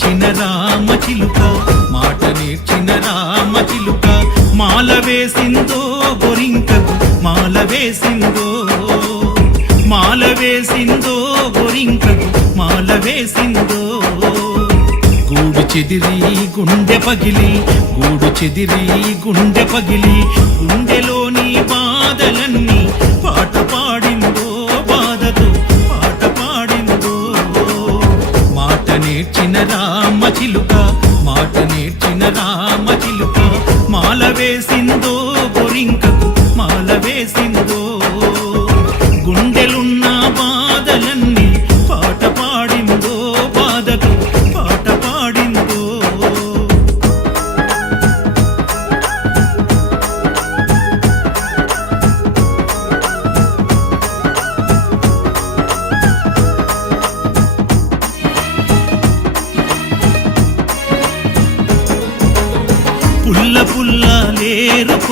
నేర్చిన రామ చిలుక మాల వేసిందో గొరింకకు మాల వేసిందో మాల వేసిందో గొరింకకు మాల వేసిందో. గూడు చెదిరి గుండె పగిలి గూడు చెదిరి గుండె పగిలి. గుండెలోని బాధలన్నీ పాట పాడిందో బాధతో పాట పాడిందో. మాట నేర్చిన రా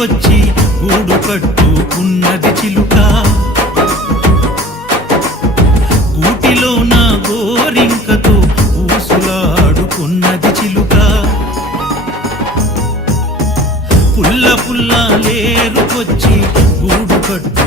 వచ్చి గూడు కట్టుకున్నది చిలుక. గూటిలో నా గోరింకతో ఊసులాడుకున్నది చిలుక. పుల్ల పుల్ల లేరుకొచ్చి గూడు కట్టు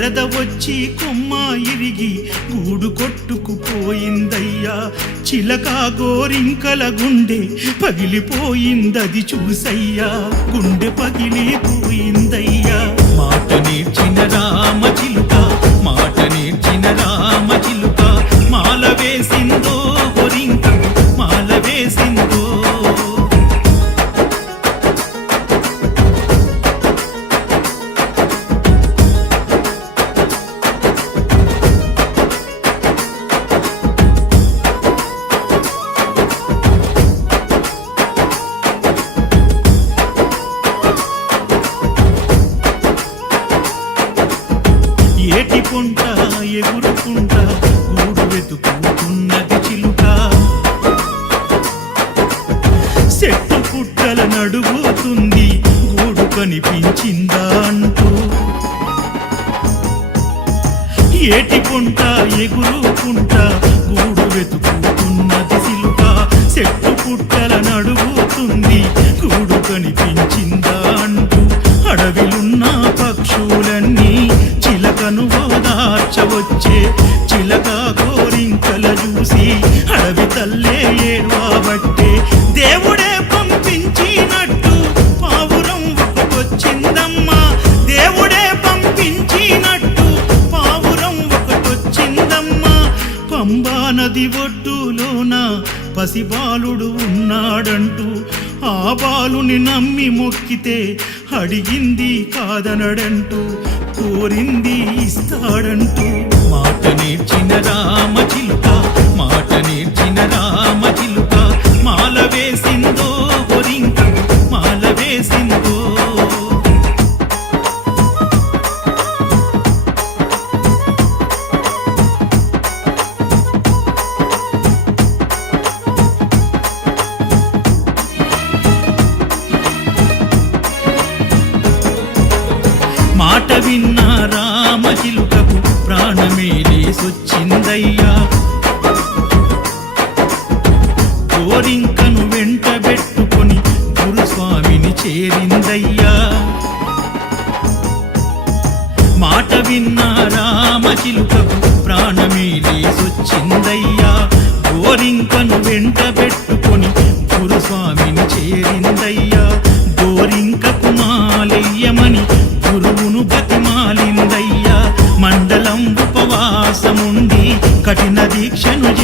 వరద వచ్చి కొమ్మ ఇరిగి గూడు కొట్టుకుపోయిందయ్యా చిలక గోరింకల గుండె పగిలిపోయిందది చూసయ్యా. గుండె పగిలి కనిపించిందా అంటూ? ఏటి పొంట ఎగురుకుంట? గూడు వెతుకుతున్నది సిలుక చెట్టు పుట్టల నడుగుతుంది గూడు కనిపించిందా అంటూ? అడవిలున్న పక్షులన్నీ చిలకను ఓదార్చవచ్చే చిలక కోరింకల చూసి పంబా నది ఒడ్డులోన పసిబాలుడు ఉన్నాడంటూ ఆ బాలుని నమ్మి మొక్కితే అడిగింది కాదనడంటూ కోరింది ఇస్తాడంటూ. మాట నేర్చిన రామ మాట విన్న రామ ప్రాణమే లేసొచ్చిందయ్యా. కోరింకను వెంట పెట్టుకొని గురుస్వామిని చేరిందయ్యా. మాట విన్న రామ ప్రాణమే లేసొచ్చిందయ్యా. కోరింకను వెంట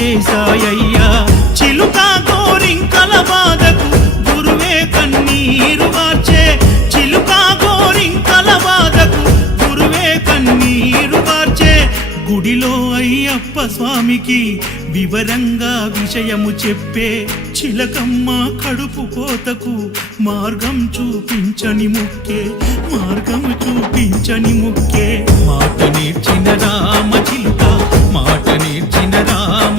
చేశాయ్యా చిలుక గోరింకల బాధకు గురువే కన్నీరు మార్చే చిలుక గోరింకల బాధకు గురువే కన్నీరు మార్చే గుడిలో అయ్యప్ప స్వామికి వివరంగా విషయము చెప్పే. చిలకమ్మ కడుపు కోతకు మార్గం చూపించని ముక్కే. మార్గము చూపించని ముక్కే. మాట నేర్చిన రామ చిలుక మాట నేర్చిన రామ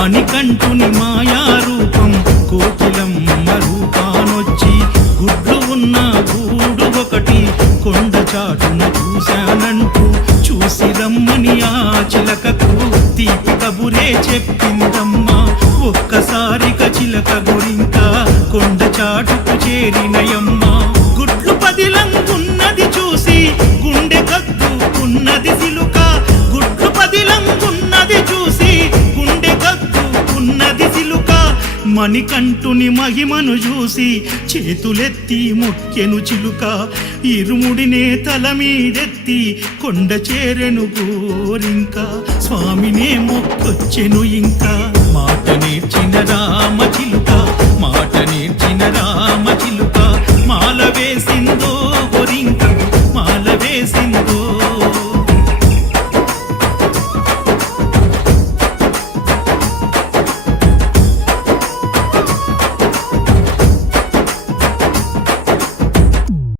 మణికంఠుని మాయా రూపం కోకిలమ్మ రూపానొచ్చి గుడ్లు ఉన్న గూడు ఒకటి కొండ చాటున చూశానంటూ చూసి రమ్మని ఆ చిలకకు తీపి కబురే చెప్పిందమ్మా. ఒక్కసారిగా చిలక మణికంఠుని మహిమను చూసి చేతులెత్తి మొక్కెను చిలుక ఇరుముడినే తల మీదెత్తి కొండ చేరెను గోరింక స్వామినే మొక్కొచ్చెను ఇంకా. మాట నేర్చిన రామ చిలుక మాట నేర్చిన రామ చిలుక మాల వేసిందో గోరింక మాల వేసిందో